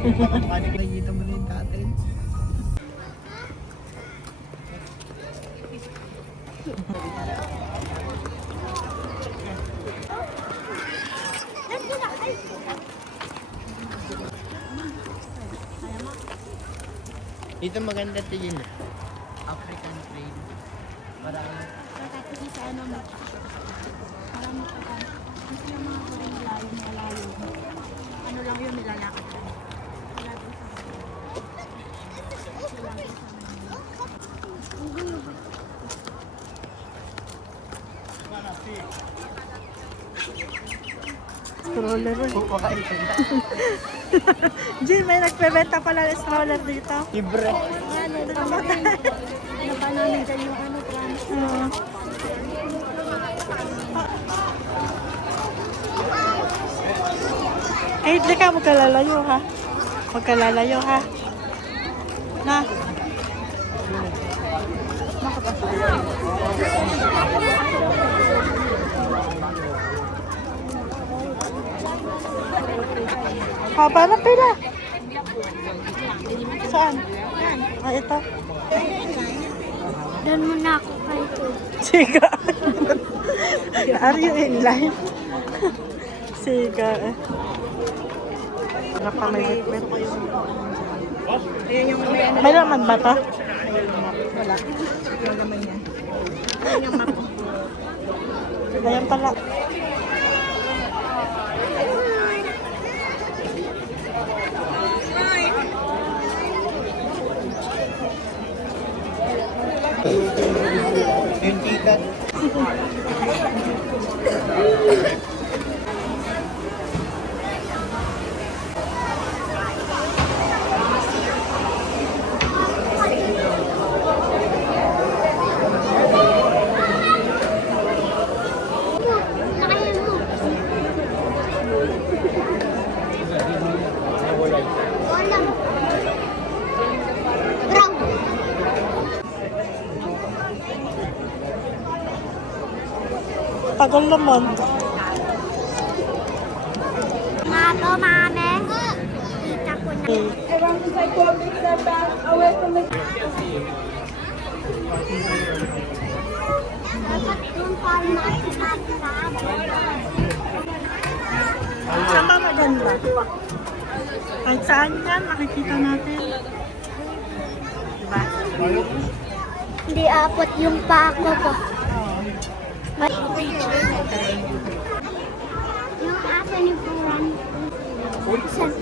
Nakikita mo na yung tatay. Dito maganda tingin. African trade. Marami. Kasi sa ano mo. Marami pa ka. Kasi yung mga kuring malayo. Ano lang yun, nilalakad ka. Wala din sa stroller eh. Jin, may nagpebenta pala ng stroller dito. Libre. ano pa namin dyan yung ano, trans. Eh, hindi ka magkalalayo ha. Magkalalayo ha. Na. Haba na pila. Saan? Ah, ito. Doon muna ako kayo. Siga. Are you in line? Siga eh. Ano pa may witwit? May laman ba to? Wala. Yung naman yan. Ayan pala. Yung tita. Tagal naman. Mato, mame. Kita ko na. Dapat yung parang Saan ba maganda? Kahit saan yan, makikita natin. Diba? Hindi apot yung pa ako po. Yung aso ni Puran. Saan?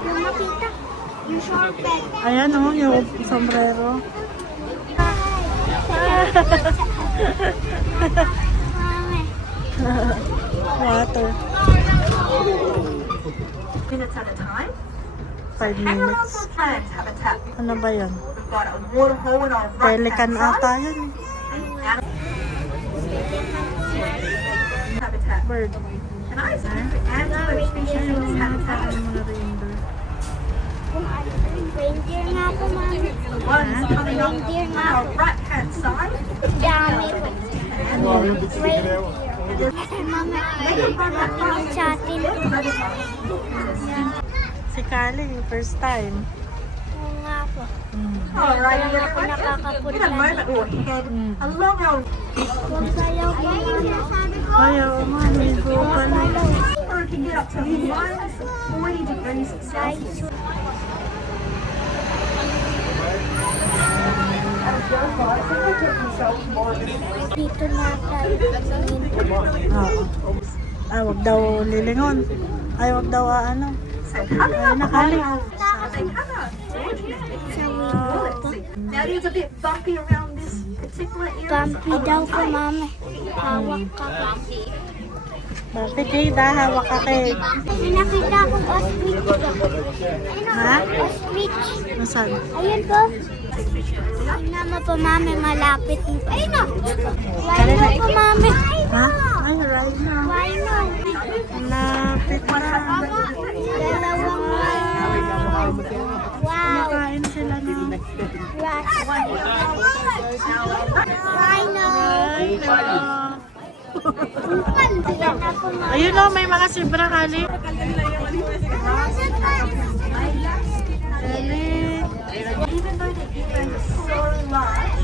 Yung makita. Yung short bed. Ayan o, yung sombrero. Mami. Water. Minutes at a time. 5 minutes. Plants have a tap. Ano ba yun? We've got a water hole in our right Pelican ata yun. habitat. Bird. And I said, and other species in this habitat. Mga reindeer. Reindeer nga po, mami. The ones coming up Reindeer on nga our po. right hand side. Dami po. Reindeer. Mami, sa atin. Si Kali, first time. Oo nga po. All right, Kaya nga ako everybody. nakakapunta. In a moment, we'll head along our Huwag sayaw po, mami. Ay, oo nga, ligo pala. or it can get up to minus 40 degrees Celsius. Dito na tayo. Oo. Ay, wag daw lilingon. Ay, wag daw ano. So come Ay, up nakali. They come out. Now it is a bit bumpy around this particular area. Bumpy daw po, mami. Hawak ka. Bakit kayo hawak ka kay? May nakita akong ostrich. Ha? Ostrich. Nasaan? Ayun po. Ay naman po, mami. Malapit. Ayun na. Why Kali no na- po, mami? Ha? Ay, right na. Why no? Lapit na. Dalawang wow. Kain sila na. Why no? Ay, no. Ayun o, may mga zebra, Kali. Even though the earrings are so large,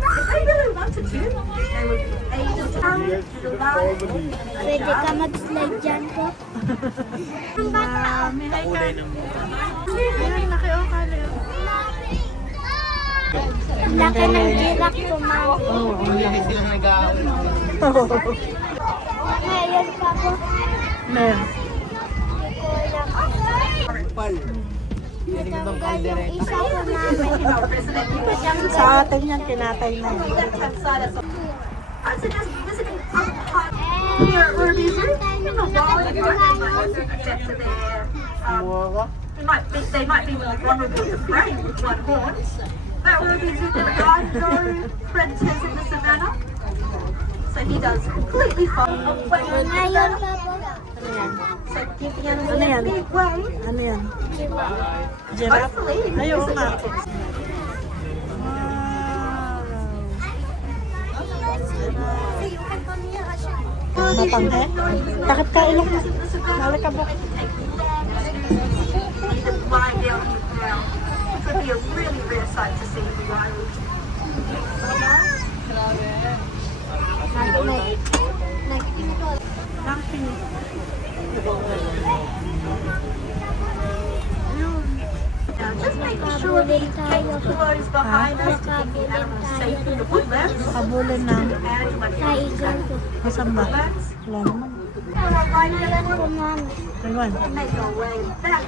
if they really wanted to, they would be able to carry the large. Pwede ka mag-slide dyan po. Ayun, laki o, Kali. Laki ng giraffe ko, ma'am. Hindi silang nag-aaway. Ngayon pa po. Meron. Pal. Natanggal yung isa ko, ma'am. Sa atin yan, kinatay na yun. I suggest visiting other parts here at Ruby Zoo. In the wild, you might also get to their, they might be vulnerable to brain with one horn. At Ruby Zoo, there are no predators in the savannah. So he does completely fine. Ngayon pa po. So keeping animals Ano yan? in a big way. Ano yan? Giraffe? Hopefully, Ay, oo nga. Matanghe? Takip ka ilong mo. Nalikabok. Even lying down on the ground. It would be a really rare sight to see in the wild. Now, just making sure that you take the clothes behind us to keep the animals safe in the woodlands. Kabulin ng And like Tiger ko. masang ba? woodlands. Wala naman. Ngayon po, ma'am. Iwan. Make our way back.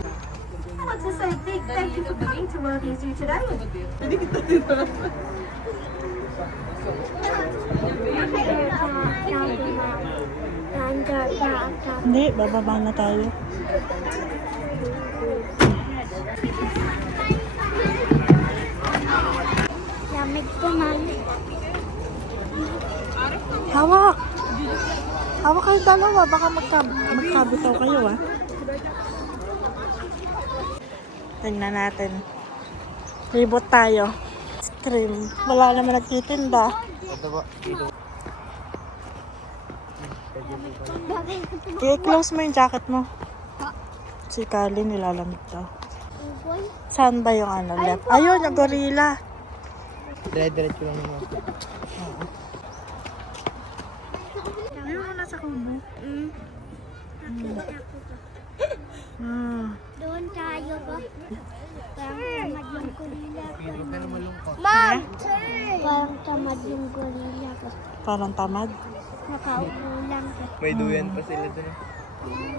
I want to say a big thank you for coming to World Zoo today. Nandar pa ako. Hindi, bababa na tayo. Lamig po, ma'am. Hawak! Hawak kayo dalawa, baka magkabitaw kayo ah. Tingnan natin. Libot tayo. Ice cream. Wala naman nagtitinda. Ito po. Dito. I-close mo yung jacket mo. Si Kali nilalamig daw. Uboy. Saan ba yung ano left? Ayun, yung gorilla. Dire-diretso lang naman. Ayun mo nasa kubo. Doon tayo ba? Parang tamad yung gorilla ko. Huwag ka na malungkot. Ma'am! Parang tamad yung gorilla ko. Parang tamad. Nakaupo lang ko. May duyan pa sila dun.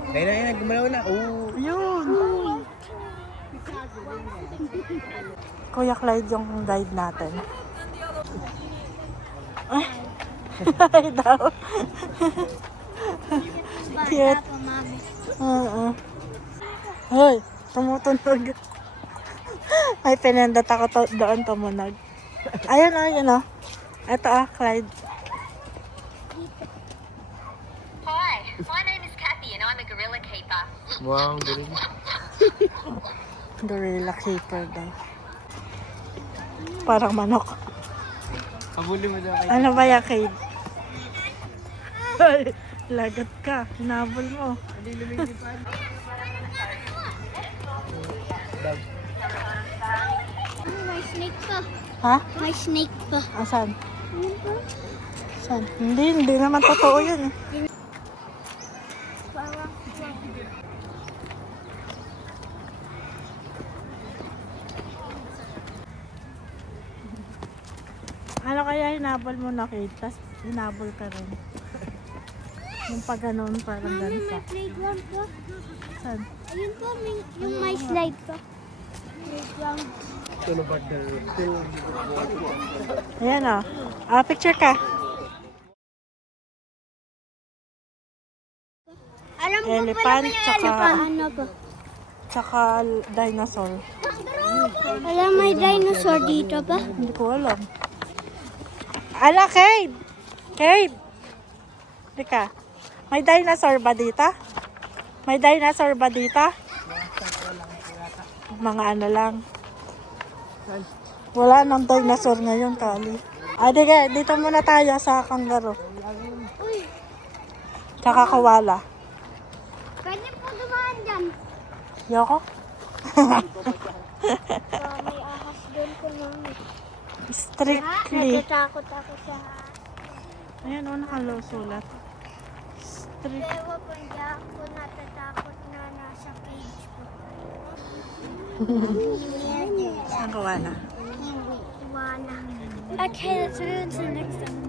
Ayun na, gumalaw na. Oo. Ayun. Kuya Clyde yung guide natin. Ay. Ay daw. Cute. Ako, mami. Oo. Hoy, tumutunog. Ay, pinindot ako doon tumunog. Ayun o, yun o. Ito Clyde. Hi, my name is Kathy and I'm a gorilla keeper. Wow, galing. Gorilla keeper daw. Parang manok. Habulin mo daw kayo. Ano ba yan, Cade? Ay, lagat ka. Hinabol mo. May snake pa. Ha? May snake pa. Asan? Saan? Hindi naman totoo yun eh. Parang Ano kaya hinabol mo na, Kate? Tapos hinabol ka rin. Yung pag ganun, parang Mami, gansa. may playground pa. Saan? Ayun po, yung may slide pa. Playground. Ayan o. Picture ka. Alam ko Elephant, pala may tsaka- elephant. Ano ba? Tsaka dinosaur. Alam, may dinosaur dito ba? Hindi ko alam. Ala, Kate! Kate! Hindi ka. May dinosaur ba dito? May dinosaur ba dito? Mga ano lang. Wala nang dinosaur ngayon, Kali. Dito muna tayo sa kangaroo. Tsaka kawala. Pwede po dumaan dyan. Yoko? May ahas doon ko mami. Strictly. Natatakot ako sa Ayan o, nakasulat. Strict. Ewa po, hindi ako natatakot na nasa cage po. Ang kawala. Wala. Okay, let's move on to the next one.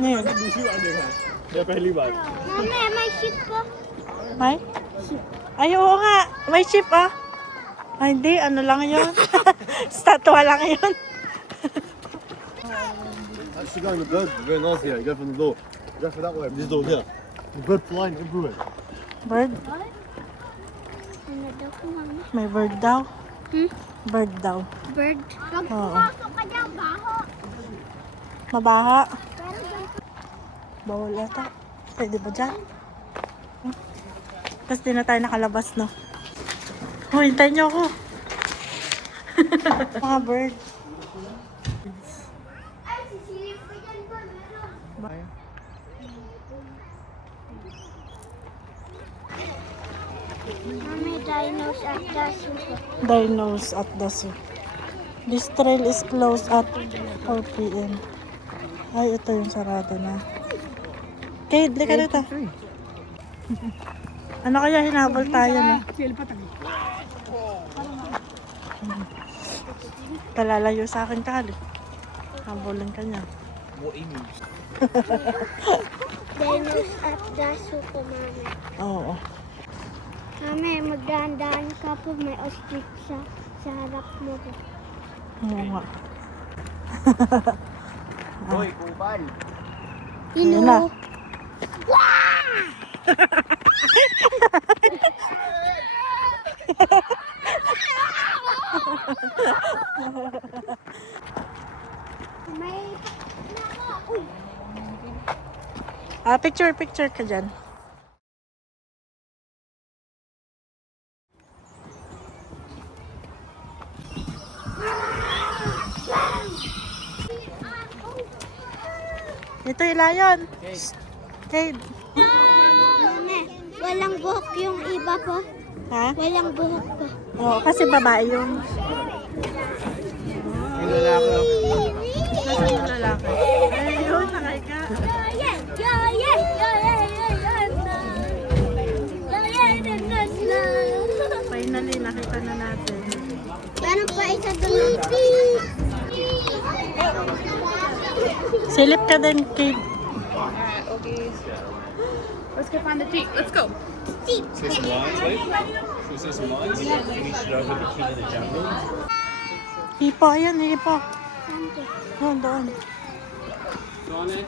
Ngayon. ये पहली बार Mami, may ship po. May? Ay, oo nga. May ship ah. Ay, hindi. Ano lang yun? Statua lang yun. Actually, going the bird very nice here. You go from the door. Go for that way. This door here. The bird flying everywhere. Bird? Ano daw po, mami? May bird daw. Hmm? Bird daw. Bird? Pag Oo. pumasok ka dyan, baho. Mabaha. Pero dyan Bawal ata. Pwede ba dyan? Hmm. Tapos di na tayo nakalabas, no? Oh, hintayin niyo ako. Mga bird. ay, sisilip ko dyan po. Meron. Mami, dinos at the zoo po. Dinos at the zoo. This trail is closed at 4 p.m. Ay, ito yung sarado na. Kate, di ka rito. Ano kaya hinabol tayo, no? Kalalayo sa akin kali. Habulin ka niya. Dinos at the zoo po, mami. Oo. Mami, magdaan-daan ka po. May ostrich sa harap mo po. Oo nga. Hoy, kupal. Yun na. May... Uy! Picture ka dyan. Ito yung lion. Kate. Mami, walang buhok yung iba po. Ha? Walang buhok po. Oo, kasi babae yung... Yung lalaki. Nasaan yung lalaki? Ayun, nakahiga. Finally, nakita na natin. Meron pa isa doon. Silip ka din, Kate. Let's go find the Jeep. Let's go. Say some lines, wait. Should we say some lines? Finish it over the king of the jungle. Hipo, ayan, hipo. Doon, doon. On it.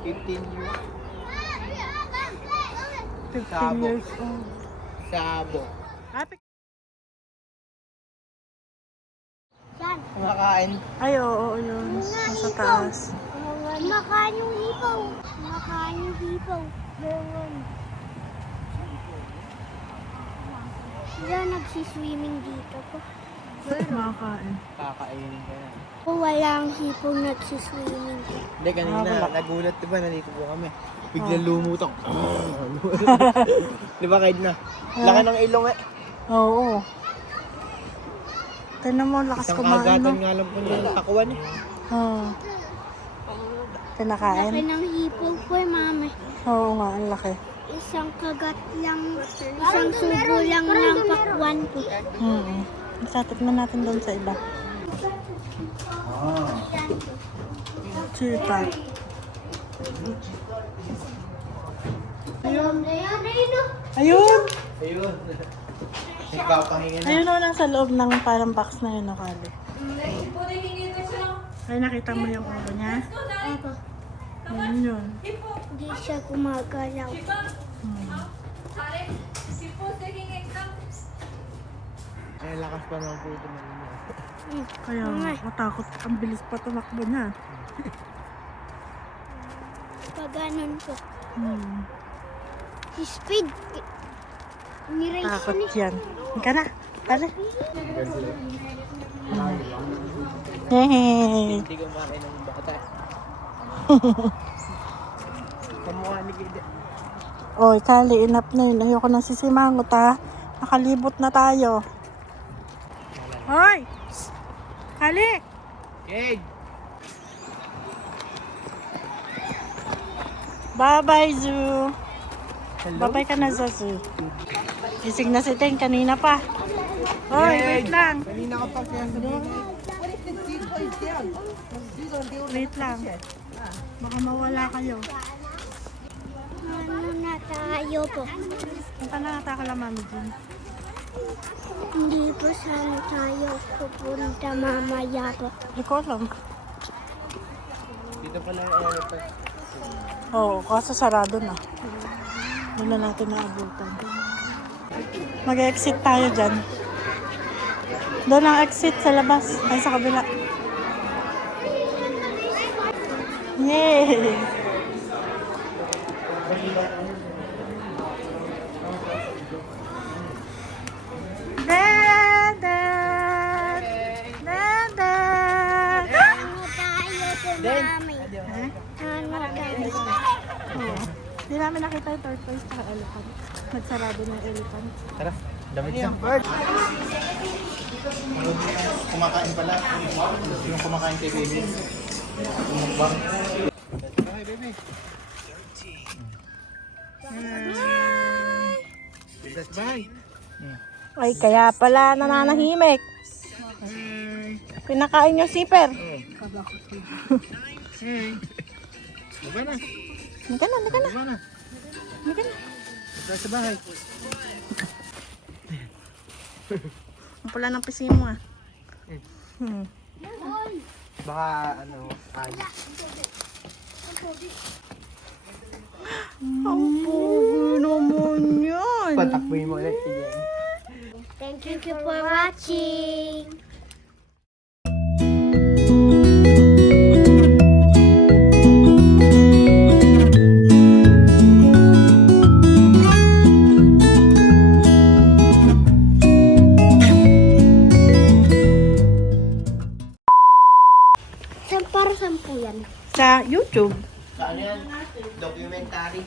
$15 15 years old. Sabo. Happy. Yan. Kumakain. Ay, oo, yun. Nasa taas. Makain yung hipaw. Makain yung hipaw. Ganun. Sila nagsiswimming dito po. Kumakain. Kakainin ka na. Walang hipaw nagsiswimming dito. Hindi, kanina, nagulat diba, nandito po kami. Biglang lumutok. Di ba, kahit na? Laki ng ilong eh. Oo. Tignan mo, lakas Isang kumain, agatan no? nga lang po yung takuan eh. Oo. Kinakain? Laki ng hipaw po, mami. Oo nga, ang laki. Isang kagat lang, isang subo lang ng pakwan po. Tikman natin doon sa iba. Cheetah. Ayun. Ayun! Ayun. Nagpapahinga na. Ayun o, nasa loob ng parang box na yun, no, Kali. Ay, nakita mo yung ulo niya? Opo. Ayun yun. Hindi siya gumagalaw. Ay, lakas pa naman po ito na Kaya matakot. Ang bilis pa tumakbo niya. Pag ganun po. Hmm. Speed. Takot yan. Ika na. Tali. Yay! Hindi ko makain ng bata. Kamukha ni Gide. Oy, Kali, enough na yun. Ayoko nang sisimangot ha. Nakalibot na tayo. Hoy! Kali! Kid! Bye-bye, Zoo! Bye-bye ka na sa zoo. Gising na si Teng kanina pa. Hoy, wait lang. Kanina ka pa kaya Wait lang. Baka mawala kayo. Ano na tayo po? Punta na ata ka lang, Mami Jean. Hindi po sana tayo pupunta mamaya po. Hindi ko alam. dito pala yung aeroport. Oo, kaso sarado na. Hindi na natin naabutan. Mag-exit tayo dyan. Doon ang exit sa labas. Ay, sa kabila. Yay! Dadan! Dadan! Ano tayo po, mami? Ano tayo? Oo. Hindi namin nakita yung tortoise sa elephant. Nagsarado na yung elephant. Tara, damit na. Kumakain pala. Yung kumakain kay baby. Mukbang. Okay, baby. Bye. Ay, kaya pala nananahimik. Pinakain yung zipper. Baba na. Hindi ka na, hindi ka na. Baba na. Hindi ka na. Tara sa bahay. Ang pula ng pisi mo ah. Baka ano, ay. Ang pogi naman yan. Patakboy mo ulit. Sige. Thank you for watching. Para saan po yan? Sa YouTube. Ano yan? Documentary.